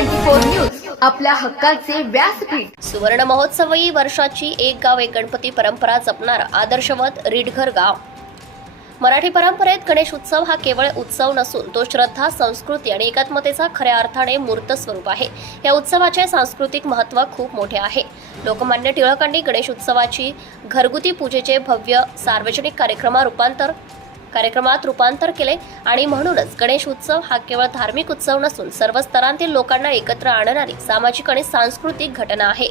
Twenty four news आपल्या हक्काचे व्यासपीठ. सुवर्ण महोत्सवी वर्षाची एक गाव एक गणपती परंपरा जपणार आदर्शवत रिडघर गाव. मराठी परंपरेत गणेश उत्सव हा केवळ उत्सव नसून तो श्रद्धा संस्कृती आणि एकात्मतेचा खऱ्या अर्थाने मूर्त स्वरूप आहे. या उत्सवाचे सांस्कृतिक महत्त्व खूप मोठे आहे. लोकमान्य टिळकांनी गणेश उत्सवाची घरगुती पूजेचे भव्य सार्वजनिक कार्यक्रमा रूपांतर कार्यक्रमात रूपांतर केले आणि म्हणूनच गणेश उत्सव हा केवळ धार्मिक उत्सव नसून सर्व स्तरांतील लोकांना एकत्र आणणारी सामाजिक आणि सांस्कृतिक घटना आहे.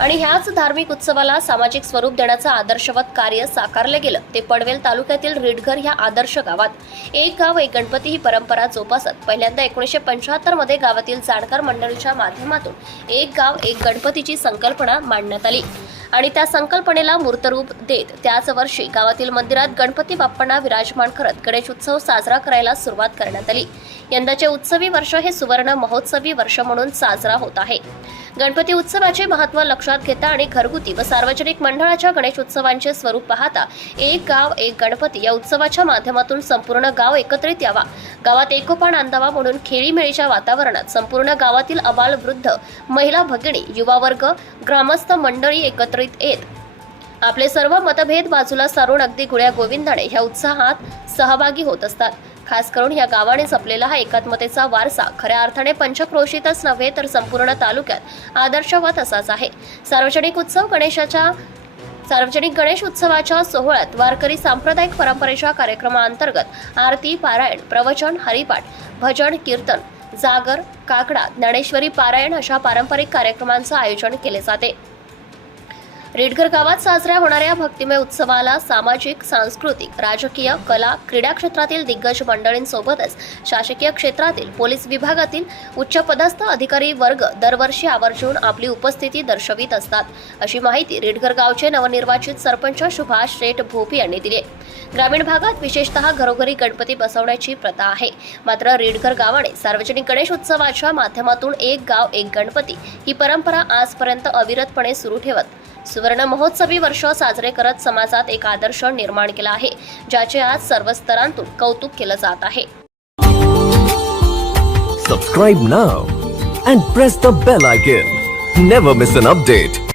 आणि ह्याच धार्मिक उत्सवाला सामाजिक स्वरूप देण्याचं आदर्शवत कार्य साकारलं गेलं ते पडवेल तालुक्यातील रिडघर ह्या आदर्श गावात. एक गाव एक गणपती ही परंपरा जोपासत पहिल्यांदा एकोणीसशे पंच्याहत्तरमध्ये गावातील जाणकार मंडळीच्या माध्यमातून एक गाव एक गणपतीची संकल्पना मांडण्यात आली. आणि त्या संकल्पनेला मूर्तरूप देत त्याच वर्षी गावातील मंदिरात गणपती बाप्पांना विराजमान करत गणेश उत्सव साजरा करायला सुरुवात करण्यात आली. यंदाचे उत्सवी वर्ष हे सुवर्ण महोत्सवी वर्ष म्हणून साजरा होत आहे. गणपती उत्सवाचे महत्त्व लक्षात घेता आणि घरगुती व सार्वजनिक मंडळाच्या गणेश उत्सवांचे स्वरूप पाहता एक गाव एक गणपती या उत्सवाच्या माध्यमातून संपूर्ण गाव एकत्रित यावा. गावात एकोपा नांदावा म्हणून खेळीमेळीच्या वातावरणात संपूर्ण गावातील अबाल वृद्ध महिला भगिनी युवा वर्ग ग्रामस्थ मंडळी एकत्रित येत आपले सर्व मतभेद बाजूला सारून अगदी गुळ्या गोविंदाने ह्या उत्साहात सहभागी होत असतात. खास करून या गावाने जपलेला हा एकात्मतेचा वारसा खऱ्या अर्थाने पंचक्रोशीतच नव्हे तर संपूर्ण तालुक्यात आदर्शवत असाच आहे. सार्वजनिक उत्सव गणेशाच्या सार्वजनिक गणेश उत्सवाच्या सोहळ्यात वारकरी सांप्रदायिक परंपरेच्या कार्यक्रमाअंतर्गत आरती पारायण प्रवचन हरिपाठ भजन कीर्तन जागर काकडा ज्ञानेश्वरी पारायण अशा पारंपरिक कार्यक्रमांचं आयोजन केले जाते. रेडकर गावात साजऱ्या होणाऱ्या भक्तिमय उत्सवाला सामाजिक सांस्कृतिक राजकीय कला क्रीडा क्षेत्रातील दिग्गज मंडळींसोबतच शासकीय क्षेत्रातील पोलीस विभागातील उच्चपदस्थ अधिकारी वर्ग दरवर्षी आवर्जून आपली उपस्थिती दर्शवित असतात. अशी माहिती रेडगर गावचे नवनिर्वाचित सरपंच सुभाष शेठ भोपी यांनी दिली ग्रामीण भागात विशेषतः घरोघरी गणपती बसवण्याची प्रथा आहे. मात्र रेडघर गावाने सार्वजनिक गणेश उत्सवाच्या माध्यमातून एक गाव एक गणपती ही परंपरा आजपर्यंत अविरतपणे सुरू ठेवत सुवर्ण महोत्सवी वर्ष साजरे करत समाजात एक आदर्श निर्माण केला आहे ज्याचे आज सर्व स्तरांतून कौतुक केलं जात आहे. Subscribe now and press the bell icon never miss an update